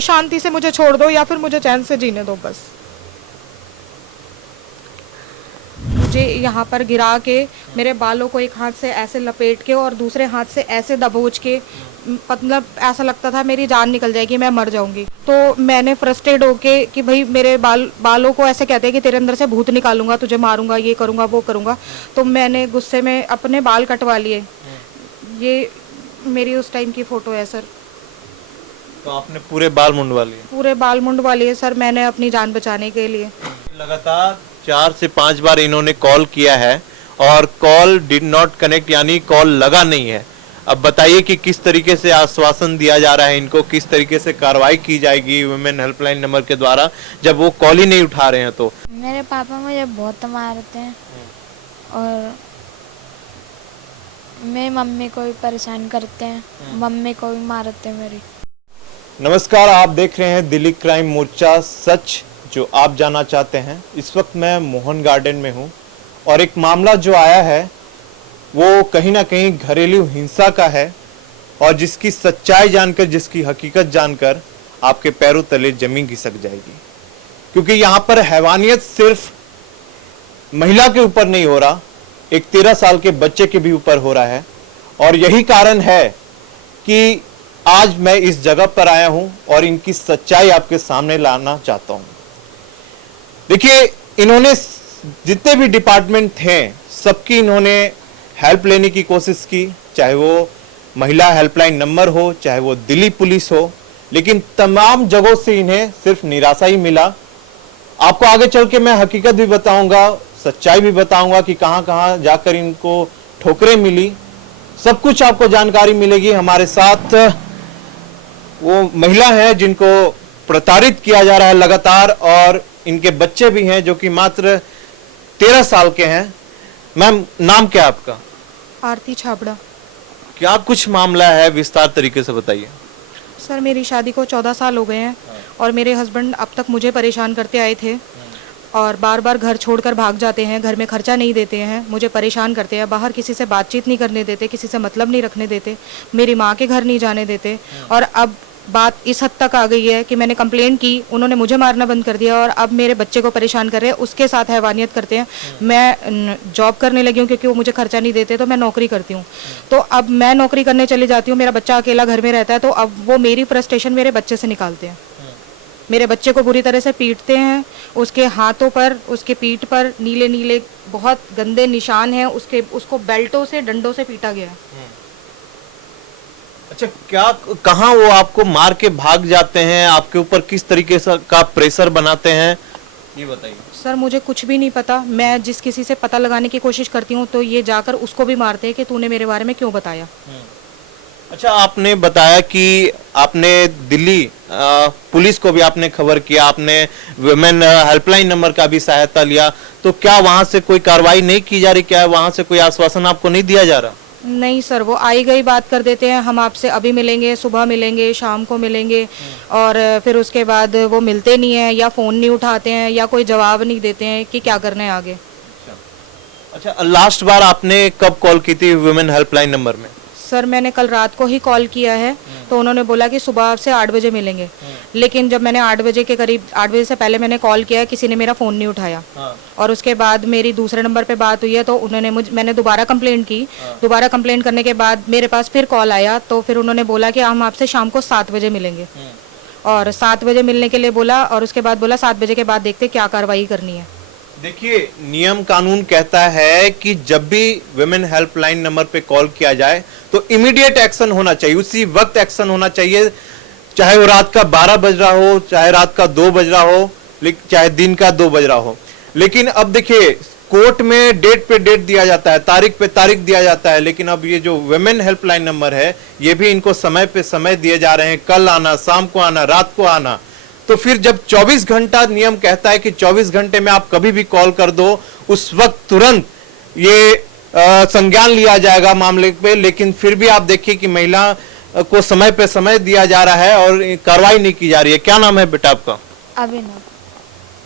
शांति से मुझे छोड़ दो या फिर मुझे चैन से जीने दो बस। मुझे यहाँ पर गिरा के मेरे बालों को एक हाथ से ऐसे लपेट के और दूसरे हाथ से ऐसे दबोच के, मतलब ऐसा लगता था मेरी जान निकल जाएगी, मैं मर जाऊंगी। तो मैंने फ्रस्ट्रेट होके कि भाई मेरे बालों को ऐसे कहते हैं कि तेरे अंदर से भूत निकालूंगा, तुझे मारूंगा, ये करूंगा वो करूंगा। तो मैंने गुस्से में अपने बाल कटवा लिए। ये मेरी उस टाइम की फ़ोटो है सर। तो आपने पूरे बाल मुंडवा लिए? पूरे बाल मुंडवा लिए सर मैंने अपनी जान बचाने के लिए। लगातार 4 से 5 बार इन्होंने कॉल किया है और कॉल डिड नॉट कनेक्ट, यानी कॉल लगा नहीं है। अब बताइए कि किस तरीके से आश्वासन दिया जा रहा है इनको, किस तरीके से कार्रवाई की जाएगी वुमेन हेल्पलाइन नंबर के द्वारा जब वो कॉल ही नहीं उठा रहे हैं? तो मेरे पापा मुझे बहुत मारते हैं और मेरी मम्मी को भी परेशान करते हैं, मम्मी को भी मारते हैं मेरी। नमस्कार, आप देख रहे हैं दिल्ली क्राइम मोर्चा सच जो आप जानना चाहते हैं। इस वक्त मैं मोहन गार्डन में हूं और एक मामला जो आया है वो कहीं ना कहीं घरेलू हिंसा का है और जिसकी सच्चाई जानकर, जिसकी हकीकत जानकर आपके पैरों तले जमीन खिसक जाएगी। क्योंकि यहाँ पर हैवानियत सिर्फ महिला के ऊपर नहीं हो रहा, एक 13 साल के बच्चे के भी ऊपर हो रहा है। और यही कारण है कि आज मैं इस जगह पर आया हूं और इनकी सच्चाई आपके सामने लाना चाहता हूं। देखिए, इन्होंने जितने भी डिपार्टमेंट थे सबकी इन्होंने हेल्प लेने की कोशिश की, चाहे वो महिला हेल्पलाइन नंबर हो, चाहे वो दिल्ली पुलिस हो, लेकिन तमाम जगहों से इन्हें सिर्फ निराशा ही मिला। आपको आगे चल के मैं हकीकत भी बताऊंगा, सच्चाई भी बताऊंगा कि कहां कहां जाकर इनको ठोकरें मिली। सब कुछ आपको जानकारी मिलेगी। हमारे साथ वो महिला है जिनको प्रताड़ित किया जा रहा है लगातार और इनके बच्चे भी हैं जो कि मात्र 13 साल के हैं। मैम, नाम क्या है आपका? आरती छाबड़ा। क्या कुछ मामला है, विस्तार तरीके से बताइए। सर मेरी शादी को 14 साल हो गए हैं और मेरे हस्बैंड अब तक मुझे परेशान करते आए थे और बार बार घर छोड़कर भाग जाते हैं, घर में खर्चा नहीं देते हैं, मुझे परेशान करते हैं, बाहर किसी से बातचीत नहीं करने देते, किसी से मतलब नहीं रखने देते, मेरी माँ के घर नहीं जाने देते। और अब बात इस हद तक आ गई है कि मैंने कंप्लेंट की, उन्होंने मुझे मारना बंद कर दिया और अब मेरे बच्चे को परेशान कर रहे हैं, उसके साथ हैवानियत करते हैं। मैं जॉब करने लगी हूँ क्योंकि वो मुझे खर्चा नहीं देते, तो मैं नौकरी करती हूँ। तो अब मैं नौकरी करने चली जाती हूँ, मेरा बच्चा अकेला घर में रहता है, तो अब वो मेरी फ्रस्ट्रेशन मेरे बच्चे से निकालते हैं। मेरे बच्चे को बुरी तरह से पीटते हैं, उसके हाथों पर, उसके पीठ पर नीले नीले बहुत गंदे निशान हैं, उसको बेल्टों से, डंडों से पीटा गया है। अच्छा, क्या कहाँ वो आपको मार के भाग जाते हैं, आपके ऊपर किस तरीके से का प्रेशर बनाते हैं, ये बताइए। सर मुझे कुछ भी नहीं पता। मैं जिस किसी से पता लगाने की कोशिश करती हूँ तो ये जाकर उसको भी मारते हैं कि तूने मेरे बारे में क्यों बताया। अच्छा, आपने बताया कि आपने दिल्ली पुलिस को भी आपने खबर किया, आपने वुमेन हेल्पलाइन नंबर का भी सहायता लिया, तो क्या वहां से कोई कार्रवाई नहीं की जा रही? क्या वहां से कोई आश्वासन आपको नहीं दिया जा रहा? नहीं सर, वो आई गई बात कर देते हैं, हम आपसे अभी मिलेंगे, सुबह मिलेंगे, शाम को मिलेंगे, और फिर उसके बाद वो मिलते नहीं हैं या फ़ोन नहीं उठाते हैं या कोई जवाब नहीं देते हैं कि क्या करना है आगे। अच्छा, लास्ट बार आपने कब कॉल की थी वुमेन हेल्पलाइन नंबर में? सर मैंने कल रात को ही कॉल किया है, तो उन्होंने बोला कि सुबह से 8 बजे मिलेंगे। लेकिन जब मैंने 8 बजे के करीब, 8 बजे से पहले मैंने कॉल किया है, किसी ने मेरा फ़ोन नहीं उठाया। और उसके बाद मेरी दूसरे नंबर पे बात हुई है, तो उन्होंने मैंने दोबारा कंप्लेंट की। दोबारा कंप्लेंट करने के बाद मेरे पास फिर कॉल आया, तो फिर उन्होंने बोला कि हम आपसे शाम को 7 बजे मिलेंगे। और 7 बजे मिलने के लिए बोला और उसके बाद बोला 7 बजे के बाद देखते क्या कार्रवाई करनी है। देखिए, नियम कानून कहता है कि जब भी वुमेन हेल्पलाइन नंबर पे कॉल किया जाए तो इमीडिएट एक्शन होना चाहिए, उसी वक्त एक्शन होना चाहिए, चाहे वो रात का 12 बज रहा हो, चाहे रात का 2 बज रहा हो, चाहे दिन का 2 बज रहा हो। लेकिन अब देखिए, कोर्ट में डेट पे डेट दिया जाता है, तारीख पे तारीख दिया जाता है, लेकिन अब ये जो वुमेन हेल्पलाइन नंबर है ये भी इनको समय पे समय दिए जा रहे हैं, कल आना, शाम को आना, रात को आना। तो फिर जब 24 घंटा नियम कहता है कि 24 घंटे में आप कभी भी कॉल कर दो, उस वक्त तुरंत ये संज्ञान लिया जाएगा मामले पे। लेकिन फिर भी आप देखिए कि महिला को समय पे समय दिया जा रहा है और कार्रवाई नहीं की जा रही है। क्या नाम है बेटा आपका? अभिनव।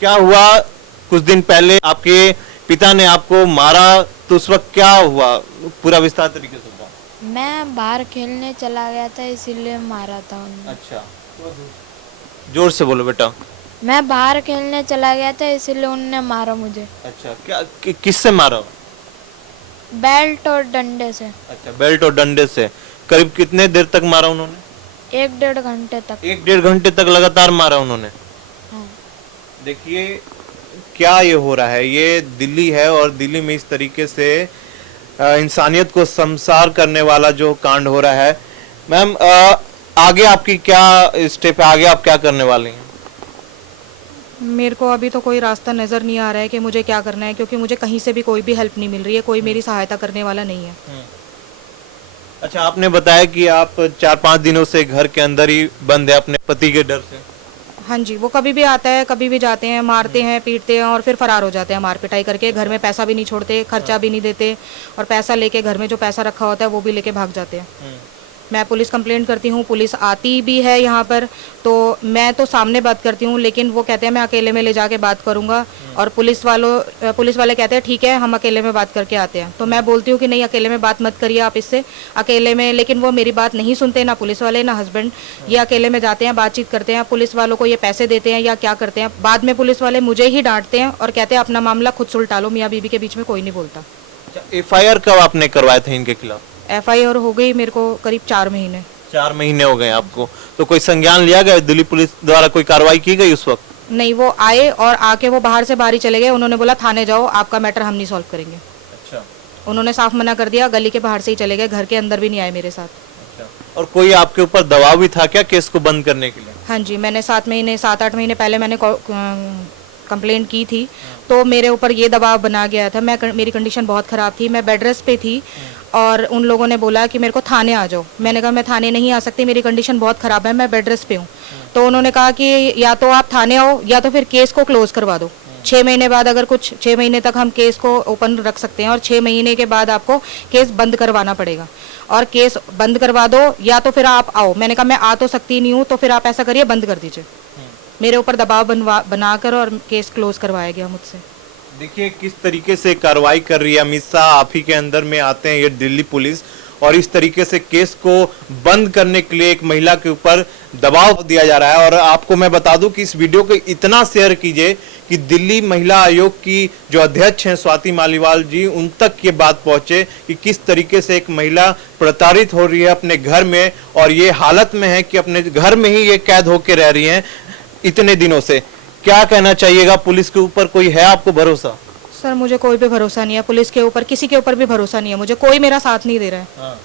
क्या हुआ, कुछ दिन पहले आपके पिता ने आपको मारा, तो उस वक्त क्या हुआ, पूरा विस्तार तरीके से बताओ। मैं बाहर खेलने चला गया था, इसीलिए मारा था उन्होंने। अच्छा, जोर से बोलो बेटा। मैं बाहर खेलने चला गया था इसलिए उनने मारा मुझे, अच्छा, क्या किससे मारा? बेल्ट और डंडे से। अच्छा, बेल्ट और डंडे से। करीब कितने देर तक मारा उन्होंने? 1-1.5 घंटे तक। 1-1.5 घंटे तक लगातार मारा उन्होंने। हाँ। देखिए क्या ये हो रहा है, ये दिल्ली है और दिल्ली में इस तरीके से इंसानियत को शर्मसार करने वाला जो कांड हो रहा है। मैम आगे आपकी क्या स्टेप है, आगे आप क्या करने वाली हैं? मेरे को अभी तो कोई रास्ता नज़र नहीं आ रहा है कि मुझे क्या करना है, क्योंकि मुझे कहीं से भी कोई भी हेल्प नहीं मिल रही है, कोई मेरी सहायता करने वाला नहीं है। अच्छा, आपने बताया कि आप 4-5 दिनों से घर के अंदर ही बंद है अपने पति के डर से। हाँ जी, वो कभी भी आता है, कभी भी जाते हैं, मारते हैं, पीटते हैं और फिर फरार हो जाते हैं मार पिटाई करके। घर में पैसा भी नहीं छोड़ते, खर्चा भी नहीं देते और पैसा लेके घर में जो पैसा रखा होता है वो भी लेके भाग जाते हैं। मैं पुलिस कंप्लेंट करती हूँ, पुलिस आती भी है यहाँ पर, तो मैं तो सामने बात करती हूँ, लेकिन वो कहते हैं मैं अकेले में ले जाके बात करूँगा। और पुलिस वाले कहते हैं ठीक है हम अकेले में बात करके आते हैं। तो मैं बोलती हूँ कि नहीं, अकेले में बात मत करिए आप इससे, अकेले में। लेकिन वो मेरी बात नहीं सुनते, ना पुलिस वाले ना हस्बैंड। ये अकेले में जाते हैं, बातचीत करते हैं, पुलिस वालों को ये पैसे देते हैं या क्या करते हैं। बाद में पुलिस वाले मुझे ही डांटते हैं और कहते हैं अपना मामला खुद सुलटा लो, मियाँ बीवी के बीच में कोई नहीं बोलता। FIR कब आपने करवाए थे इनके खिलाफ? FIR हो गई मेरे को करीब 4 महीने। 4 महीने हो गए आपको। तो कोई संज्ञान लिया गया दिल्ली पुलिस द्वारा, कोई कार्रवाई की गई उस वक्त? नहीं, वो आए और आके वो बाहर से बाहर ही चले गए। उन्होंने बोला थाने जाओ, आपका मैटर हम नहीं सॉल्व करेंगे। अच्छा। उन्होंने साफ मना कर दिया, गली के बाहर से ही चले गए, घर के अंदर भी नहीं आए मेरे साथ। अच्छा। और कोई आपके ऊपर दबाव भी था क्या केस को बंद करने के लिए? हाँ जी, मैंने 7-8 महीने पहले मैंने कंप्लेंट की थी, तो मेरे ऊपर ये दबाव बना गया था। मेरी कंडीशन बहुत ख़राब थी, मैं बेड रेस्ट पे थी और उन लोगों ने बोला कि मेरे को थाने आ जाओ। मैंने कहा मैं थाने नहीं आ सकती, मेरी कंडीशन बहुत ख़राब है, मैं बेड रेस्ट पे हूँ। तो उन्होंने कहा कि या तो आप थाने आओ या तो फिर केस को क्लोज़ करवा दो। 6 महीने बाद अगर 6 महीने तक हम केस को ओपन रख सकते हैं और 6 महीने के बाद आपको केस बंद करवाना पड़ेगा, और केस बंद करवा दो या तो फिर आप आओ। मैंने कहा मैं आ तो सकती नहीं हूँ, तो फिर आप ऐसा करिए बंद कर दीजिए। मेरे ऊपर दबाव बनाकर और केस क्लोज करवाया गया मुझसे। देखिए किस तरीके से कार्रवाई कर रही है। अमित शाह आप ही के अंदर में आते हैं ये दिल्ली पुलिस, और इस तरीके से केस को बंद करने के लिए एक महिला के ऊपर दबाव दिया जा रहा है। और आपको मैं बता दूं कि इस वीडियो को इतना शेयर कीजिए कि दिल्ली महिला आयोग की जो अध्यक्ष हैं स्वाति मालीवाल जी, उन तक ये बात पहुंचे कि किस तरीके से एक महिला प्रताड़ित हो रही है अपने घर में, और ये हालत में है कि अपने घर में ही ये कैद होकर रह रही हैं इतने दिनों से। क्या कहना चाहिएगा, पुलिस के ऊपर कोई है आपको भरोसा? सर मुझे कोई भी भरोसा नहीं है, पुलिस के ऊपर किसी के ऊपर भी भरोसा नहीं है मुझे, कोई मेरा साथ नहीं दे रहा है। हाँ।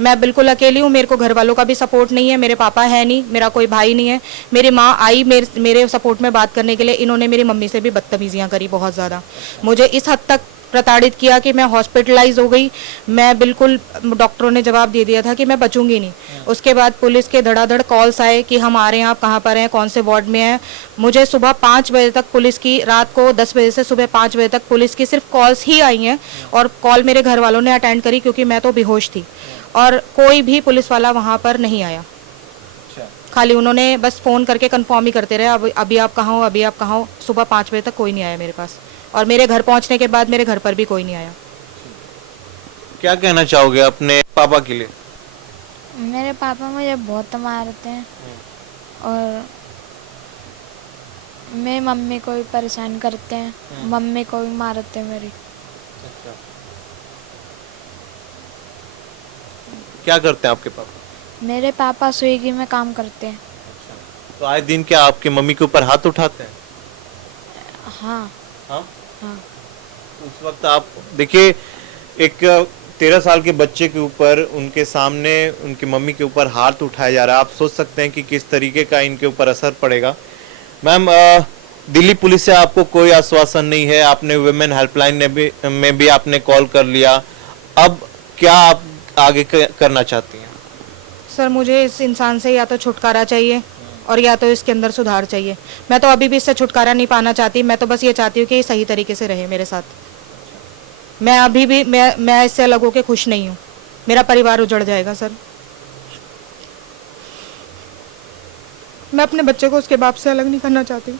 मैं बिल्कुल अकेली हूँ, मेरे को घर वालों का भी सपोर्ट नहीं है, मेरे पापा है नहीं, मेरा कोई भाई नहीं है। मेरी माँ आई मेरे सपोर्ट में बात करने के लिए, इन्होंने मेरी मम्मी से भी बदतमीजियाँ करी बहुत ज़्यादा। मुझे इस हद तक प्रताड़ित किया कि मैं हॉस्पिटलाइज हो गई। मैं बिल्कुल, डॉक्टरों ने जवाब दे दिया था कि मैं बचूंगी नहीं। उसके बाद पुलिस के धड़ाधड़ कॉल्स आए कि हम आ रहे हैं, आप कहाँ पर हैं, कौन से वार्ड में हैं। मुझे सुबह 5 बजे तक पुलिस की, रात को 10 बजे से सुबह 5 बजे तक पुलिस की सिर्फ कॉल्स ही आई हैं, और कॉल मेरे घर वालों ने अटेंड करी क्योंकि मैं तो बेहोश थी, और कोई भी पुलिस वाला वहाँ पर नहीं आया। खाली उन्होंने बस फ़ोन करके कंफर्म ही करते रहे, अभी आप कहाँ हो, अभी आप कहाँ हो। सुबह 5 बजे तक कोई नहीं आया मेरे पास, और मेरे घर पहुंचने के बाद मेरे घर पर भी कोई नहीं आया। क्या कहना चाहोगे अपने पापा के लिए? मेरे पापा मुझे बहुत मारते हैं और मेरी मम्मी को भी परेशान करते हैं, मम्मी को भी मारते हैं मेरी। क्या करते हैं आपके पापा? मेरे पापा स्विगी में काम करते हैं। तो आए दिन क्या आपके मम्मी के ऊपर हाथ उठाते हैं? हाँ। हाँ? हाँ। उस वक्त आप देखिए, एक 13 साल के बच्चे के ऊपर, उनके सामने उनकी मम्मी के ऊपर हाथ उठाया जा रहा है। आप सोच सकते हैं कि किस तरीके का इनके ऊपर असर पड़ेगा। मैम दिल्ली पुलिस से आपको कोई आश्वासन नहीं है, आपने वुमेन हेल्पलाइन में भी आपने कॉल कर लिया, अब क्या आप आगे करना चाहती हैं? सर मुझे इस इंसान से या तो छुटकारा चाहिए और या तो इसके अंदर सुधार चाहिए। मैं तो अभी भी इससे छुटकारा नहीं पाना चाहती, मैं तो बस ये चाहती हूँ कि ये सही तरीके से रहे मेरे साथ। मैं अभी भी मैं इससे अलग होकर खुश नहीं हूँ, मेरा परिवार उजड़ जाएगा सर। मैं अपने बच्चे को उसके बाप से अलग नहीं करना चाहती।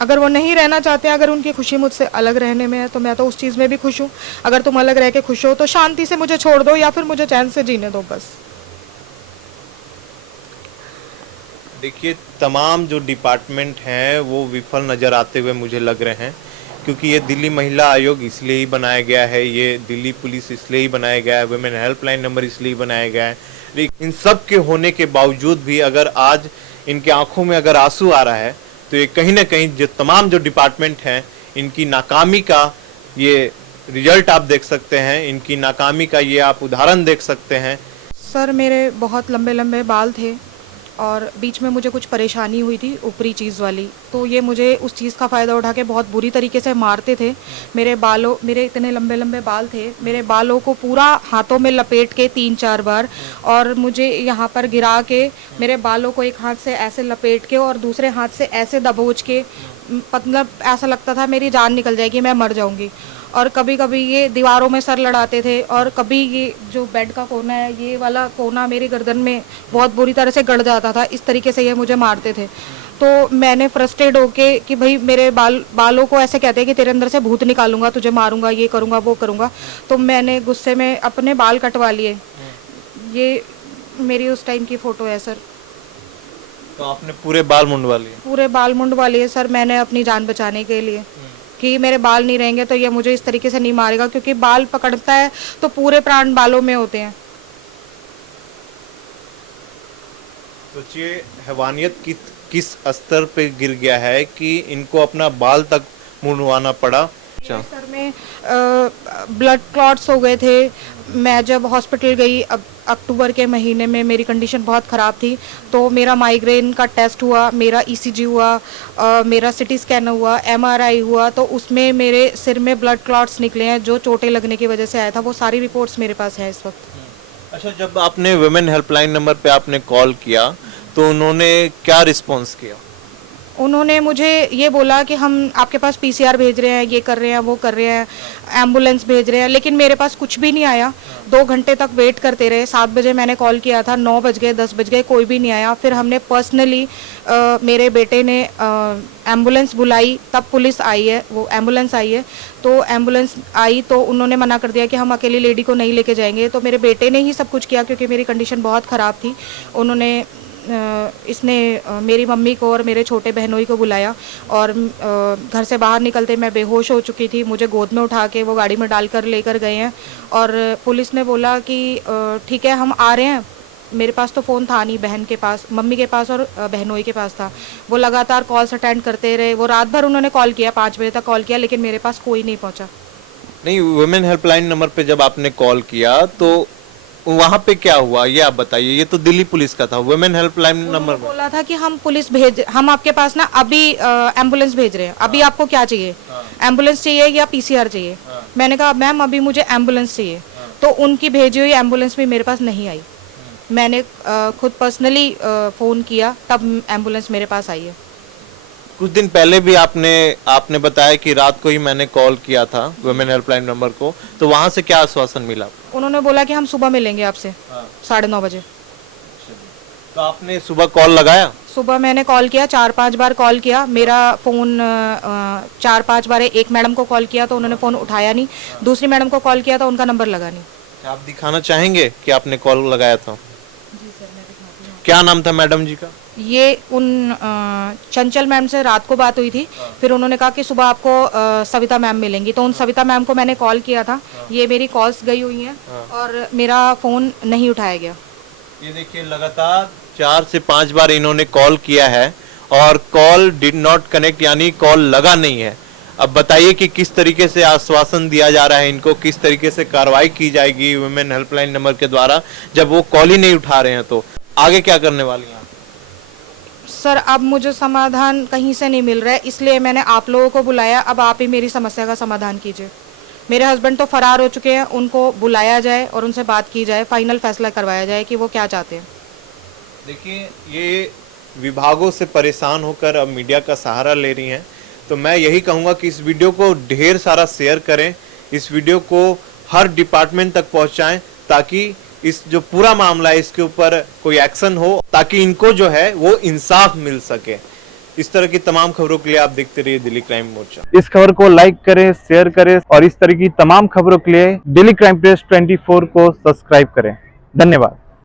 अगर वो नहीं रहना चाहते हैं, अगर उनकी खुशी मुझसे अलग रहने में है, तो मैं तो उस चीज़ में भी खुश हूँ। अगर तुम अलग रह के खुश हो तो शांति से मुझे छोड़ दो, या फिर मुझे चैन से जीने दो बस। देखिए तमाम जो डिपार्टमेंट हैं वो विफल नज़र आते हुए मुझे लग रहे हैं, क्योंकि ये दिल्ली महिला आयोग इसलिए ही बनाया गया है, ये दिल्ली पुलिस इसलिए ही बनाया गया है, वुमेन हेल्पलाइन नंबर इसलिए ही बनाया गया है। लेकिन इन सब के होने के बावजूद भी अगर आज इनके आंखों में अगर आंसू आ रहा है, तो ये कहीं ना कहीं जो तमाम जो डिपार्टमेंट हैं इनकी नाकामी का ये रिजल्ट आप देख सकते हैं, इनकी नाकामी का ये आप उदाहरण देख सकते हैं। सर मेरे बहुत लंबे लंबे बाल थे और बीच में मुझे कुछ परेशानी हुई थी ऊपरी चीज़ वाली, तो ये मुझे उस चीज़ का फ़ायदा उठा के बहुत बुरी तरीके से मारते थे। मेरे इतने लंबे लंबे बाल थे, मेरे बालों को पूरा हाथों में लपेट के 3-4 बार, और मुझे यहाँ पर गिरा के मेरे बालों को एक हाथ से ऐसे लपेट के और दूसरे हाथ से ऐसे दबोच के, मतलब ऐसा लगता था मेरी जान निकल जाएगी, मैं मर जाऊँगी। और कभी कभी ये दीवारों में सर लड़ाते थे, और कभी ये जो बेड का कोना है, ये वाला कोना मेरी गर्दन में बहुत बुरी तरह से गड़ जाता था। इस तरीके से ये मुझे मारते थे। तो मैंने फ्रस्ट्रेट होके कि भाई मेरे बालों को ऐसे कहते हैं कि तेरे अंदर से भूत निकालूंगा, तुझे मारूंगा, ये करूंगा, वो करूंगा। तो मैंने गुस्से में अपने बाल कटवा लिए। ये मेरी उस टाइम की फ़ोटो है सर। तो आपने पूरे बाल मुंडवा लिए? पूरे बाल मुंडवा लिए सर मैंने, अपनी जान बचाने के लिए, कि मेरे बाल नहीं रहेंगे तो ये मुझे इस तरीके से नहीं मारेगा, क्योंकि बाल पकड़ता है तो पूरे प्राण बालों में होते हैं। सोचिए हैवानियत किस स्तर पे गिर गया है कि इनको अपना बाल तक मुंडवाना पड़ा। मेरे सर में ब्लड क्लॉट्स हो गए थे। मैं जब हॉस्पिटल गई, अब अक्टूबर के महीने में मेरी कंडीशन बहुत ख़राब थी, तो मेरा माइग्रेन का टेस्ट हुआ, मेरा ईसीजी हुआ, मेरा सिटी स्कैन हुआ, एमआरआई हुआ, तो उसमें मेरे सिर में ब्लड क्लॉट्स निकले हैं जो चोटें लगने की वजह से आया था। वो सारी रिपोर्ट्स मेरे पास है इस वक्त। अच्छा, जब आपने वुमेन हेल्पलाइन नंबर पे आपने कॉल किया तो उन्होंने क्या रिस्पॉन्स किया? उन्होंने मुझे ये बोला कि हम आपके पास पीसीआर भेज रहे हैं, ये कर रहे हैं, वो कर रहे हैं, एम्बुलेंस भेज रहे हैं, लेकिन मेरे पास कुछ भी नहीं आया। 2 घंटे तक वेट करते रहे। 7 बजे मैंने कॉल किया था, 9 बज गए, 10 बज गए, कोई भी नहीं आया। फिर हमने पर्सनली मेरे बेटे ने एम्बुलेंस बुलाई, तब पुलिस आई है, वो एम्बुलेंस आई है। तो एम्बुलेंस आई तो उन्होंने मना कर दिया कि हम अकेली लेडी को नहीं लेके जाएंगे। तो मेरे बेटे ने ही सब कुछ किया, क्योंकि मेरी कंडीशन बहुत ख़राब थी। उन्होंने इसने मेरी मम्मी को और मेरे छोटे बहनोई को बुलाया, और घर से बाहर निकलते मैं बेहोश हो चुकी थी। मुझे गोद में उठा के वो गाड़ी में डालकर लेकर गए हैं, और पुलिस ने बोला कि ठीक है हम आ रहे हैं। मेरे पास तो फ़ोन था नहीं, बहन के पास, मम्मी के पास और बहनोई के पास था। वो लगातार कॉल्स अटेंड करते रहे। वो रात भर उन्होंने कॉल किया, 5 बजे तक कॉल किया, लेकिन मेरे पास कोई नहीं पहुँचा। नहीं, वुमेन हेल्पलाइन नंबर पे जब आपने कॉल किया तो वहाँ पे क्या हुआ ये आप बताइए। ये तो दिल्ली पुलिस का था, वुमेन हेल्पलाइन नंबर बोला था कि हम आपके पास ना अभी एम्बुलेंस भेज रहे हैं, अभी आपको क्या चाहिए, एम्बुलेंस चाहिए या पीसीआर चाहिए। मैंने कहा मैम अभी मुझे एम्बुलेंस चाहिए। तो उनकी भेजी हुई एम्बुलेंस भी मेरे पास नहीं आई। मैंने खुद पर्सनली फ़ोन किया, तब एम्बुलेंस मेरे पास आई है। कुछ दिन पहले भी आपने बताया कि रात को ही मैंने कॉल किया था वुमेन हेल्पलाइन नंबर को, तो वहाँ से क्या आश्वासन मिला? उन्होंने बोला कि हम सुबह मिलेंगे आपसे 9:30 बजे। तो आपने सुबह कॉल लगाया? सुबह मैंने कॉल किया, 4-5 बार कॉल किया। मेरा फ़ोन 4-5 बार, एक मैडम को कॉल किया तो उन्होंने फ़ोन उठाया नहीं, दूसरी मैडम को कॉल किया तो उनका नंबर लगा नहीं। आप दिखाना चाहेंगे कि आपने कॉल लगाया था? जी सर, मैं दिखाती हूँ। क्या नाम था मैडम जी का? ये उन चंचल मैम से रात को बात हुई थी। फिर उन्होंने कहा कि सुबह आपको सविता मैम मिलेंगी, तो उन सविता मैम को मैंने कॉल किया था। ये मेरी कॉल्स गई हुई हैं और मेरा फ़ोन नहीं उठाया गया। ये देखिए लगातार 4 से 5 बार इन्होंने कॉल किया है और कॉल डिड नॉट कनेक्ट, यानी कॉल लगा नहीं है। अब बताइए कि किस तरीके से आश्वासन दिया जा रहा है इनको, किस तरीके से कार्रवाई की जाएगी वुमेन हेल्पलाइन नंबर के द्वारा, जब वो कॉल ही नहीं उठा रहे हैं। तो आगे क्या करने वाली हैं? सर अब मुझे समाधान कहीं से नहीं मिल रहा है, इसलिए मैंने आप लोगों को बुलाया। अब आप ही मेरी समस्या का समाधान कीजिए। मेरे हस्बैंड तो फरार हो चुके हैं, उनको बुलाया जाए और उनसे बात की जाए, फाइनल फैसला करवाया जाए कि वो क्या चाहते हैं। देखिए, ये विभागों से परेशान होकर अब मीडिया का सहारा ले रही हैं, तो मैं यही कहूँगा कि इस वीडियो को ढेर सारा शेयर करें, इस वीडियो को हर डिपार्टमेंट तक पहुँचाएं, ताकि इस जो पूरा मामला है इसके ऊपर कोई एक्शन हो, ताकि इनको जो है वो इंसाफ मिल सके। इस तरह की तमाम खबरों के लिए आप देखते रहिए दिल्ली क्राइम मोर्चा। इस खबर को लाइक करें, शेयर करें और इस तरह की तमाम खबरों के लिए दिल्ली क्राइम प्रेस 24 को सब्सक्राइब करें। धन्यवाद।